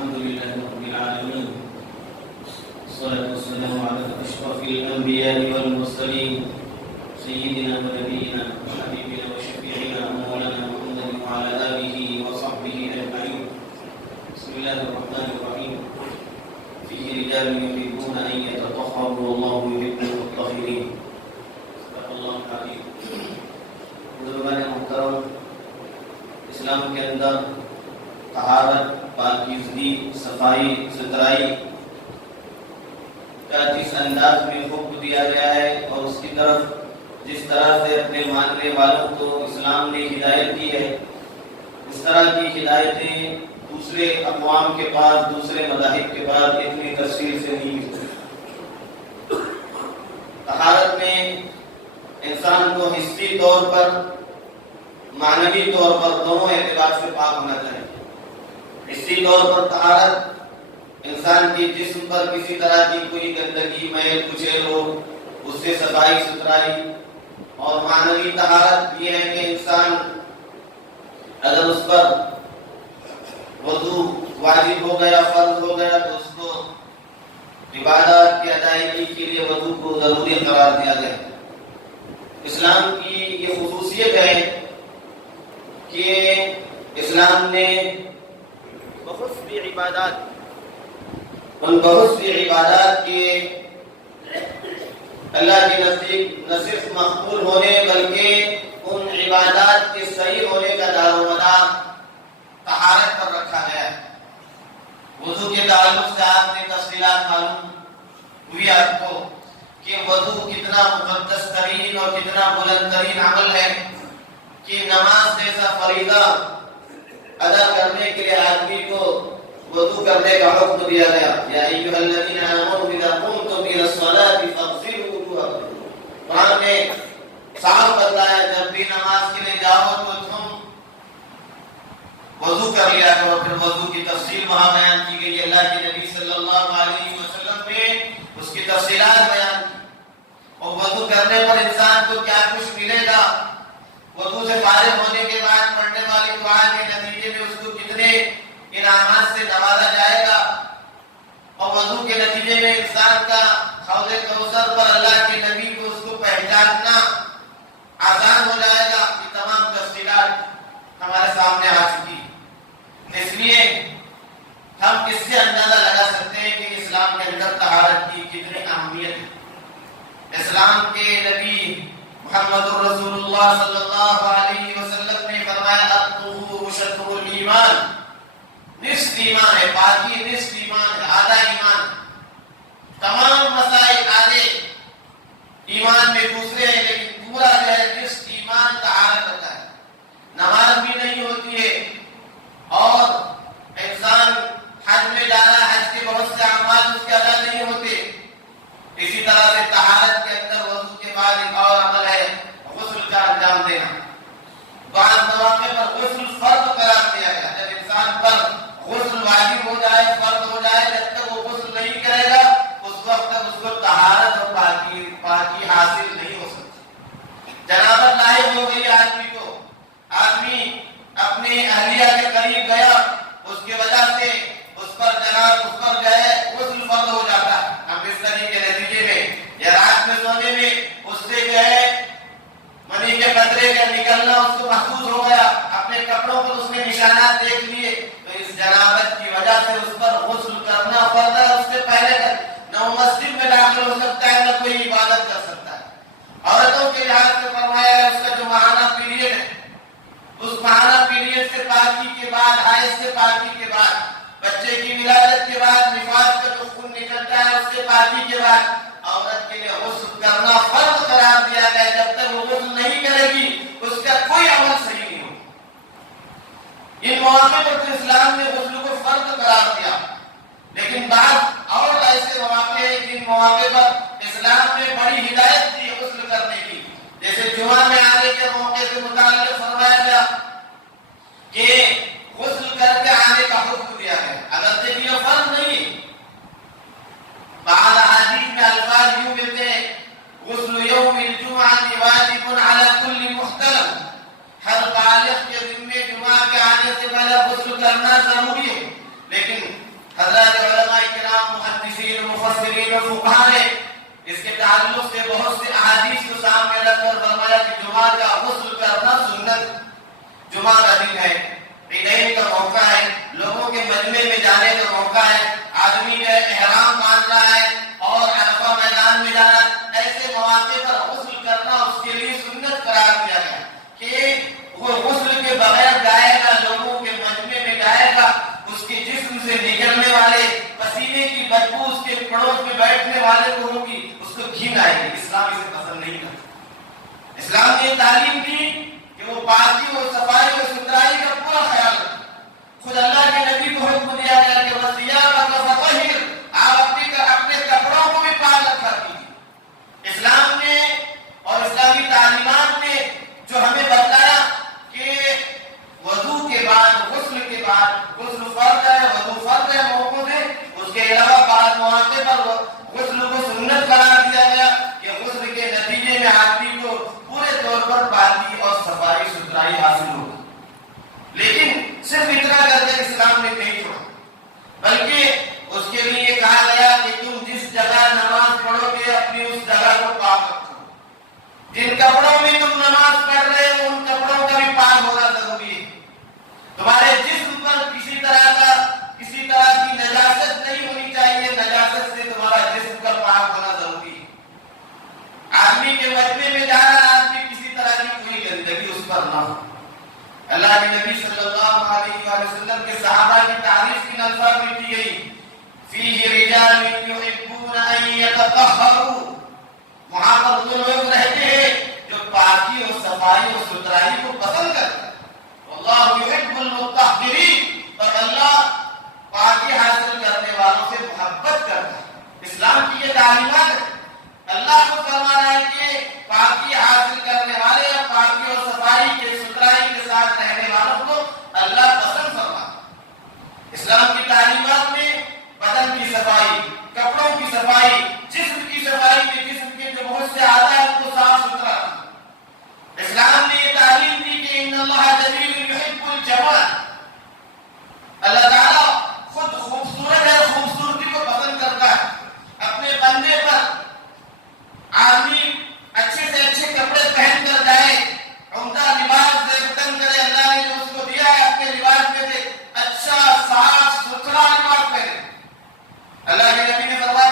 الحمد لله رب العالمين، والصلاة والسلام على أشرف الأنبياء والمرسلين سيدنا ونبينا وحبيبنا وشفيعنا ومولانا محمد وعلى آله وصحبه أجمعين. بسم الله الرحمن الرحيم. فيه رجال يحبون أن يتطهروا والله يحب المطهرين. صدق الله العظيم. بزرگان محترم، اسلام کے اندر طہارت، پاکیزگی، صفائی ستھرائی کا جس انداز میں حکم دیا گیا ہے اور اس کی طرف جس طرح سے اپنے ماننے والوں کو اسلام نے ہدایت دی ہے، اس طرح کی ہدایتیں دوسرے اقوام کے پاس، دوسرے مذاہب کے پاس اتنی تفصیل سے نہیں ملتی. طہارت میں انسان کو حسی طور پر، معنوی طور پر دونوں اعتبار سے پاک ہونا چاہیے. حسی طور پر طہارت انسان کے جسم پر کسی طرح کی کوئی گندگی، میل کچیل ہو، اس سے صفائی ستھرائی. اور معنوی طہارت یہ ہے کہ انسان اگر اس پر وضو واجب ہو گیا، فرض ہو گیا، تو اس کو عبادات کی ادائیگی کے لیے وضو کو ضروری قرار دیا گیا. اسلام کی یہ خصوصیت ہے کہ اسلام نے بہت سی عبادات کے اللہ کے نزدیک نہ صرف مقبول ہونے بلکہ ان عبادات کے صحیح ہونے کا دار و مدار طہارت پر رکھا گیا ہے. وضو کے تعلق سے آپ نے تفصیلات معلوم ہوئی آپ کو کہ وضو کتنا مقدس ترین اور کتنا بلند ترین عمل ہے کہ نماز جیسا فریضہ ادا کرنے کے لیے آدمی کو وضو کرنے کا حکم دیا گیا. یا ایھا الذین آمنوا اذا قمتم الى الصلاۃ فاغسلوا وجوہکم. قرآن نے صاف بتایا جب بھی نماز کے لیے جاؤ تو تم وضو کر لیا کرو. پھر وضو کی تفصیل وہاں بیان کی گئی. اللہ کے نبی صلی اللہ علیہ وسلم نے اس کی تفصیلات بیان کی. اور وضو کرنے پر انسان کو کیا کچھ ملے گا، وضو سے فارغ ہونے کے بعد پڑھنے والی دعا کے نتیجے میں اس کو کتنے انعامات سے نوازا جائے گا، اور وضو کے نتیجے میں انسان کا حوض کوثر پر اللہ کے نبی کو اس کو پہچاننا آسان ہو جائے گا. یہ تمام تفصیلات ہمارے سامنے آ چکی. اس لیے ہم کس سے اندازہ لگا سکتے ہیں کہ اسلام کے اندر طہارت کی کتنی اہمیت ہے. اسلام کے نبی محمد رسول اللہ صلی اللہ علیہ وسلم نے فرمایا الطہور شطر الایمان. نصف ایمان ہے، باقی نصف ایمان ہے، آدھا ایمان. تمام مسائل آدھے ایمان میں دوسرے ہیں، لیکن پورا جو ہے نصف ایمان طہارت ہوتا ہے. نماز بھی نہیں ہوتی ہے اور انسان حج میں جانا، حج کے بہت سے اعمال اس کے ادا نہیں ہوتے. اسی طرح سے طہارت کے اندر وضو کے بعد ایک اور عمل ہے غسل کا انجام دینا. بعض مواقع پر غسل فرض قرار دیا گیا. جب انسان پر غسل واجب ہو جائے، فرض ہو جائے، جب تک وہ غسل نہیں کرے گا اس وقت تک اس کو طہارت اور پاکی حاصل نہیں ہو سکتی. جنابت لاحق ہو گئی آدمی کو، آدمی اپنے اہلیہ کے قریب گیا، اس کی وجہ سے اس پر جو ہے غسل فرض ہو جاتا ہے. ہم بستری کے نتیجے میں یا رات میں سونے میں اس سے جو ہے منی کے قطرے کا نکلنا اس کو محسوس ہو گیا، اپنے کپڑوں پر اس نے نشانات دیکھ لیے، تو اس جنابت کی وجہ سے اس پر غسل کرنا فرض ہے. اس سے پہلے نہ وہ مسجد میں داخل ہو سکتا ہے، نہ کوئی عبادت کر سکتا ہے. عورتوں کے لحاظ سے فرمایا ہے اس کا جو ماہانہ پیریڈ ہے، اس ماہانہ پیریڈ سے پاکی کے بعد، حیض سے پاکی کے بعد، بچے کی ولادت کے بعد، نفاس کا جو خون نکلتا ہے اس سے پاکی کے بعد عورت کے لیے غسل کرنا فرض قرار دیا گیا. جب تک وہ غسل نہیں کرے گی اس کا کوئی عمل صحیح نہیں ہوگا. ان مواقع پر تو اسلام نے غسل کو فرض قرار دیا، لیکن بعض اور ایسے مواقع ہیں جن مواقع پر اسلام نے بڑی ہدایت دی غسل کرنے کی. جیسے جمعہ میں آنے کے موقع سے متعلق فرمایا گیا کہ غسل کر کے آنے کا حکم دیا گیا. اگر دیکھیے فرض نہیں، بعض احادیث میں الفاظ یوں ملتے ہیں غسل یوم الجمعہ واجب علی کل محتلم. ہر بالغ کے ذمہ جمعہ کے آنے سے پہلے غسل کرنا ضروری ہے، لیکن حضرات علماء کرام محدثین مفسرین و فقہاء نے اس کے تعلق سے بہت سے احادیث کو سامنے رکھ کر فرمایا کہ جمعہ کا غسل کرنا سنت، جمعہ کا دن ہے، عیدین کا موقع ہے، لوگوں کے مجمع میں جانے کا موقع ہے، آدمی جو احرام باندھ رہا ہے اور عرفہ میدان میں جانا، ایسے مواقع پر غسل کرنا اس کے لیے سنت قرار دیا گیا کہ وہ غسل کے بغیر جائے گا، لوگوں کے مجمع میں جائے گا، اس کے جسم سے نکلنے والے پسینے کی بدبو اس کے پڑوس میں بیٹھنے والے کو ہوگی، اس کو گھن آئے گی۔ اسلام اسے پسند نہیں کرتا۔ اسلام نے تعلیم دی کہ وہ پاکی اور صفائی اور ستھرائی کا پورا خیال رکھے۔ خود اللہ کے نبی کو حکم دیا گیا کہ وَثِيَابَكَ فَطَهِّرْ، آپ اپنے کپڑوں کو بھی پاک رکھا کیجیے۔ اسلام نے اور اسلامی تعلیمات نے جو ہمیں بتایا کہ وضو کے بعد، غسل کے بعد، غسل فرض ہے، وضو فرض ہے موقع سے، اس کے علاوہ بعض مواقع پر غسل کو سنت قرار دیا گیا کہ غسل کے نتیجے میں آدمی کو پورے طور پر پاکی اور صفائی ستھرائی حاصل ہوگی۔ لیکن صرف اتنا کر کے اسلام نے نہیں چھوڑا، بلکہ اس کے لیے کہا گیا کہ تم جس جگہ نماز پڑھو گے اپنی اس جگہ کو پاک رکھو، جن کپڑوں میں تم نماز پڑھ رہے ہو ان کپڑوں کا بھی پاک ہونا ضروری ہے۔ تمہارے جسم پر کسی طرح کی نجاست نہیں ہونی چاہیے، نجاست سے تمہارا جسم کا پاک ہونا ضروری ہے۔ آدمی کے مجمع میں جا رہا آدمی کسی طرح کی کوئی گندگی اس پر نہ ہو۔ اللہ کے نبی صلی اللہ علیہ وسلم کے صحابہ کی تعریف کی الفاظ میں کی گئی، فیہ رجال یحبون ان یتطہروا، وہاں پر وہ لوگ رہتے ہیں جو پاکی اور صفائی اور ستھرائی کو پسند کرتے ہیں۔ اللہ یحب المطہرین، اور اللہ پاکی حاصل کرنے والوں سے محبت کرتا ہے۔ اسلام کی یہ تعلیمات ہے۔ اللہ کو فرما رہا ہے کہ پاکی حاصل کرنے والے اور پاکی اور صفائی کے ستھرائی کے ساتھ رہنے والوں کو اللہ پسند فرما۔ اسلام کی تعلیمات میں بدن کی صفائی، کپڑوں کی صفائی، جسم کی صفائی میں جسم کے جو بہت سے اعضاء ہیں ان کو صاف ستھرا رکھنا۔ اسلام نے یہ تعلیم دی کہ ان اللہ جمیل یحب الجمال، اللہ تعالیٰ خود خوبصورت ہے، خوبصورتی کو پسند کرتا ہے۔ اپنے بندے پر آدمی اچھے سے اچھے کپڑے پہن کر جائے، عمدہ لباس زیبتن کرے، اللہ نے جو اس کو دیا ہے اپنے لباس میں سے اچھا صاف ستھرا لباس پہنے۔ اللہ کے نبی نے فرمایا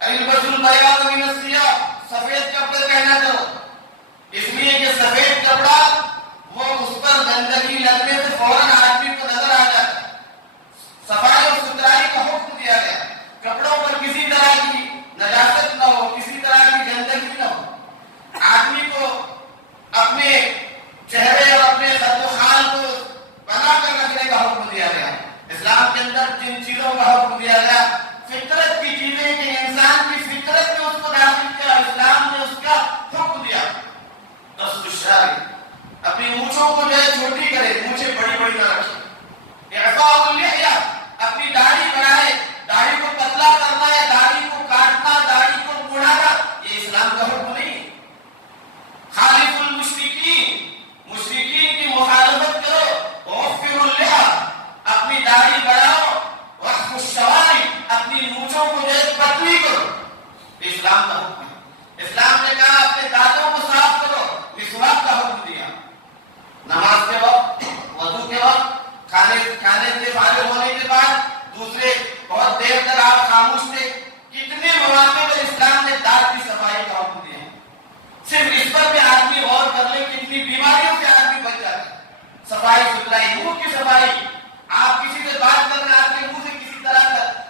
البسوا البیاض من الثياب، سفید کپڑے پہنا کرو، اس لیے کہ سفید کپڑا وہ اس پر گندگی لگنے سے فوراً آدمی کو نظر آ جاتا ہے۔ صفائی اور ستھرائی کا حکم دیا گیا، کپڑوں پر کسی طرح کی نجاست نہ ہو، کسی طرح کی گندگی نہ ہو۔ آدمی کو اپنے چہرے اور اپنے خد و خال کو بنا کر رکھنے کا حکم دیا گیا۔ اسلام کے اندر جن چیزوں کا حکم دیا گیا، فطرت کی چیزیں کہ انسان کی فطرت میں اس کو داخل کیا، اسلام نے اس کا حکم دیا۔ قص الشارب، اپنی مونچھوں کو جو ہے چھوٹی کرے، مونچھیں بڑی بڑی نہ رکھے۔ اعفاء اللحیہ، اپنی داڑھی بڑھائے، داڑھی کو پتلا کرنا ہے، داڑھی کو کاٹنا، داڑھی کو بڑھانا، یہ اسلام کا حکم نہیں ہے۔ خالف المشرکین، مشرکین کی مخالفت کرو۔ ووفروا اللحیہ، اپنی داڑھی بڑھاؤ۔ وحف الشوارب، اپنی مونچھوں کو جو ہے پتلی کرو، اسلام کا حکم ہے۔ اسلام نے کہا اپنے دانتوں کو صاف کرو، مسواک کا حکم دیا۔ نماز کے وقت، وضو کے وقت، کھانے سے فارغ ہونے کے بعد دوسرے بہت دیر تک آپ خاموش تھے، کتنے مواقع پر اسلام نے دانت کی صفائی کا حکم دیا۔ صرف اس پر بھی آدمی غور کر لے کتنی بیماریوں سے آدمی بچ جاتا ہے۔ صفائی ستھرائی، منہ کی صفائی، آپ کسی سے بات کر رہے ہیں، آپ کے منہ سے کسی طرح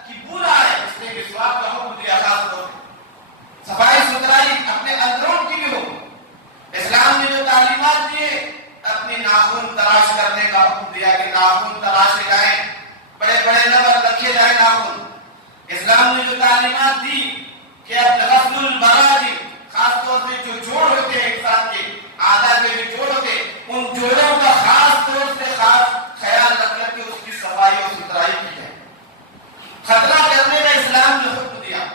کی بو رہا ہے، اس نے مسواک کا حکم دیا۔ خاص طور پر صفائی ستھرائی اپنے اندرون کی بھی ہو۔ اسلام نے جو تعلیمات دیے، اپنے ناخن تراش کرنے کا حکم دیا کہ ناخن تراشے جائیں، بڑے بڑے نمبر رکھے جائیں ناخن۔ اسلام نے جو تعلیمات دی کہ اب غسل البراجم، خاص طور سے جو جوڑ ہوتے ہیں انسان کے اعضاء کے جو جوڑ ہوتے ہیں، ان جوڑوں کا خاص طور سے خاص خیال رکھ کر کے اس کی صفائی اور ستھرائی کی جائے۔ ختنہ کرنے کا اسلام نے حکم دیا،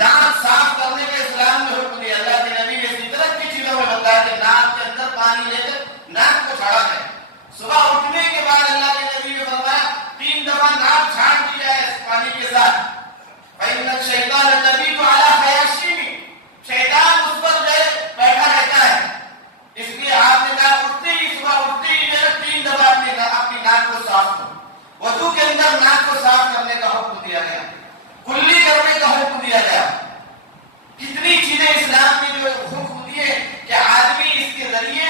ناک صاف کرنے کا اسلام نے حکم دیا۔ اللہ کے نبی نے فطرت کی چیزوں میں بتایا کہ ناک کے اندر پانی لے کر ناک کو چھڑا جائے۔ صبح اٹھنے کے بعد اللہ کے نبی نے فرمایا 3 دفعہ الشیطان تبیت علی خیاشیمی، شیطان اس پر بیٹھا رہتا ہے. اس لیے آپ نے کہا اٹھتے ہی صبح اٹھتے ہی میرا 3 دفعہ اپنی ناک کو صاف کرو. وضو کے اندر ناک کو صاف کرنے کا حکم دیا گیا، کلی کرنے کا حکم دیا گیا. کتنی چیزیں اسلام نے جو حکم دیے کہ آدمی اس کے ذریعے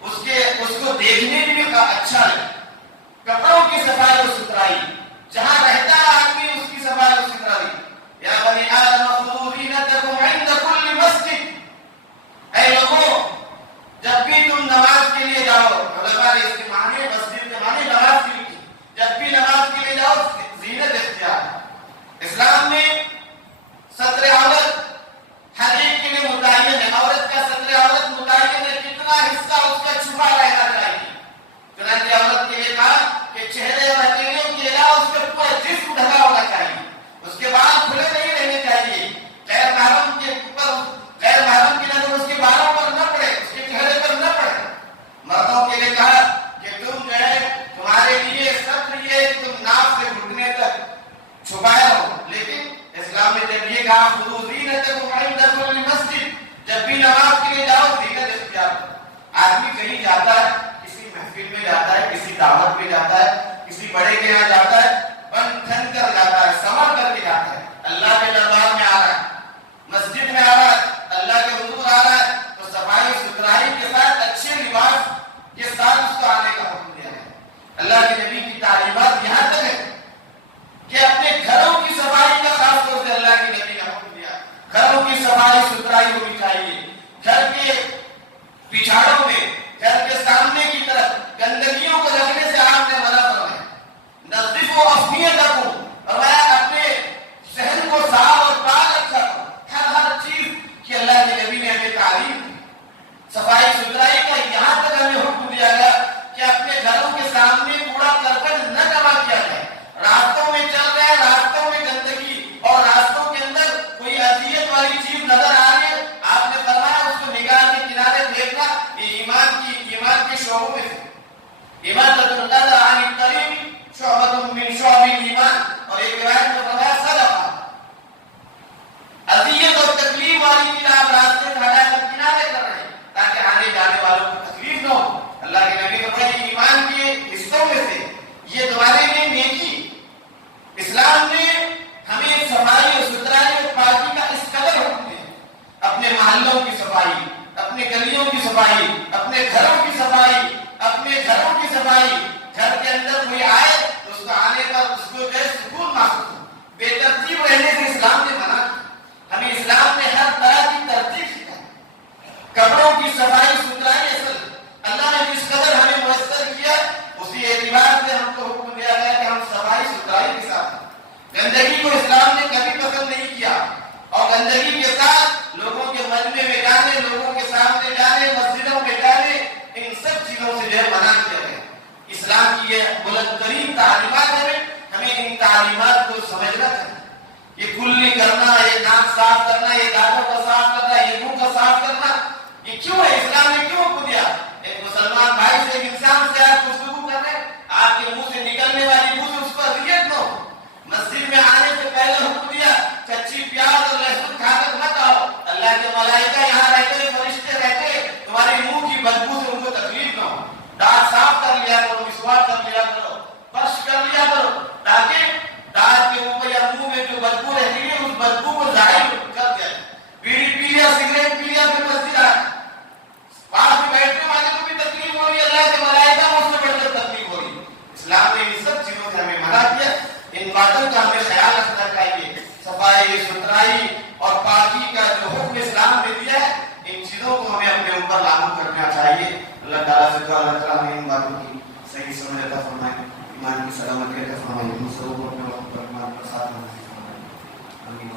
اس کو دیکھنے میں اچھا لگے. کپڑوں کی صفائی و ستھرائی، جہاں رہتا ہے آدمی اس کی صفائی و ستھرائی. یا بنی آدم خذوا زینتکم عند کل مسجد، اے لوگوں جب بھی تم نماز کے لیے جاؤ، علماء نے اس کے معنی مسجد کے معنی نماز کے لیے، جب بھی نماز کے لیے جاؤ زینت اختیار. اسلام میں ستر عورت ہر ایک کے لیے متعین ہے. عورت کا ستر عورت متعین ہے، کتنا حصہ اس کا چھپا رہنا چاہیے. چنانچہ عورت کے لیے کہا کہ چہرے اور ہتھیلیوں کے علاوہ اس کا پورا جسم ڈھکا ہونا چاہیے، اس کے بال کھلے نہیں رہنے چاہیے. غیر محرم کے اوپر غیر محرم کی نظر اس کے بالوں پر نہ پڑے، اس کے چہرے پر نہ پڑے. مردوں کے لیے کہا کہ تم جو ہے تمہارے لیے ستر یہ کہ تم ناف سے گھٹنے تک چھپائے رہو. لیکن اسلام نے جب یہ کہا خذوا زینتکم عند کل مسجد، جب بھی نماز کے لیے جاؤ زینت اختیار کرو. آدمی کہیں جاتا ہے، کسی محفل میں جاتا ہے، کسی دعوت میں جاتا ہے، کسی بڑے کے یہاں جاتا ہے، بن ٹھن کر جاتا ہے، سنور کر کے جاتا ہے. اللہ کے دربار میں آ رہا ہے، مسجد میں آ رہا ہے، اللہ کے حضور آ رہا ہے، تو صفائی ستھرائی کے ساتھ اچھے لباس کے ساتھ اس کو آنے کا حکم دیا ہے. اللہ کے نبی کی تعلیمات یہاں تک ہے کہ اپنے گھروں کی صفائی کا خاص طور سے اللہ کے نبی نے حکم دیا. گھروں کی صفائی ستھرائی ہونی چاہیے. گھر کے پچھاڑوں میں، گھر کے سامنے کی طرف گندگیوں کو رکھنے سے آپ نے منع فرمایا. نظفوا افنیتکم، فرمایا اپنے ذہن کو صاف اور پاک رکھا کرو. ہر چیز کی اللہ کے نبی نے ہمیں تعلیم دی. صفائی ستھرائی کا یہاں تک ہمیں حکم دیا گیا کہ اپنے گھروں کے سامنے کوڑا کرکٹ نہ جمع کیا جائے. راستوں میں چل رہے ہیں، راستوں میں گندگی اور راستوں کے اندر کوئی اذیت والی چیز نظر آ رہی ہے، آپ نے فرمایا اس کو نگاہ کے کنارے دیکھنا. یہ ایمان کے شعبوں میں سے اماطۃ الاذى عن الطریق شعبۃ من شعب الایمان. اور ایک روایت میں فرمایا صدقہ. اذیت اور تکلیف والی چیز آپ راستے سے ہٹا کر کنارے کر رہے ہیں تاکہ آنے جانے والوں کو تکلیف نہ ہو. اللہ کے نبی نے فرمایا ایمان کے حصوں میں سے یہ تمہارے لیے نیکی. اسلام نے ہمیں صفائی اور ستھرائی اور پاکی کا اس قدر حکم دیا. اپنے محلوں کی صفائی، اپنے گلیوں کی صفائی، اپنے گھروں کی صفائی، اپنے گھروں کی صفائی. گھر کے اندر کوئی آئے تو اس کو آنے پر اس کو جو ہے سکون محسوس ہو. بے ترتیب رہنے سے اسلام نے منع کیا. ہمیں اسلام نے ہر طرح کی ترتیب سکھائی. کپڑوں کی صفائی ستھرائی اصل اللہ نے جس قدر ہمیں میسر کیا اسی اعتبار سے ہم کو حکم دیا گیا کہ ہم صفائی ستھرائی کے ساتھ. گندگی کو اسلام نے کبھی پسند نہیں کیا، اور گندگی کے ساتھ لوگوں کے مجمع میں جانے، لوگوں کے سامنے جانے، مسجدوں میں جانے، ان سب چیزوں سے جو ہے منع کیا گیا. اسلام کی یہ بلند ترین تعلیمات ہیں، ہمیں ان تعلیمات کو سمجھنا چاہیے. یہ کلی کرنا، یہ ناک صاف کرنا، یہ دانتوں کا صاف کرنا، یہ منہ کا صاف کرنا، یہ کیوں ہے؟ اسلام نے کیوں حکم دیا؟ ایک مسلمان بھائی سے، ایک انسان سے آپ گفتگو کر رہے ہیں، آپ کے منہ سے نکلنے والی منہ سے اس پر ریت نہ ہو. مسجد میں آنے سے پہلے حکم دیا کچی پیاز اور لہسن کھا کر مت آؤ. اللہ کے ملائکہ یہاں رہتے، فرشتے رہتے، تمہاری منہ کی بدبو سے ان کو تکلیف نہ ہو. دانت صاف کر لیا کرو، مسواک کر لیا کرو، برش کر لیا کرو، تاکہ دانت کے اوپر یا منہ میں جو بدبو رہتی ہے اس بدبو کو ظاہر کر دیا. بیڑی پی لیا، سگریٹ پی لیا، پھر مسجد آ پاس میں بیٹھنے والے کو بھی تکلیف ہو رہی ہے، اللہ کے ملائکہ کو اس سے بڑھ کر تکلیف ہو رہی ہے. اسلام نے ان سب چیزوں سے ہمیں منع کیا. ان باتوں کا ہمیں خیال رکھنا چاہیے. صفائی ستھرائی اور پاکی کا جو حکم اسلام نے دیا ہے ان چیزوں کو ہمیں اپنے اوپر لاگو کرنا چاہیے. اللہ تعالیٰ سے دعا، اللہ تعالیٰ نے ان باتوں کی صحیح سمجھ عطا فرمائے، ایمان کی سلامتی عطا فرمائے، ہم سب کو اپنے وقت پر ایمان کا ساتھ فرمائے. آمین.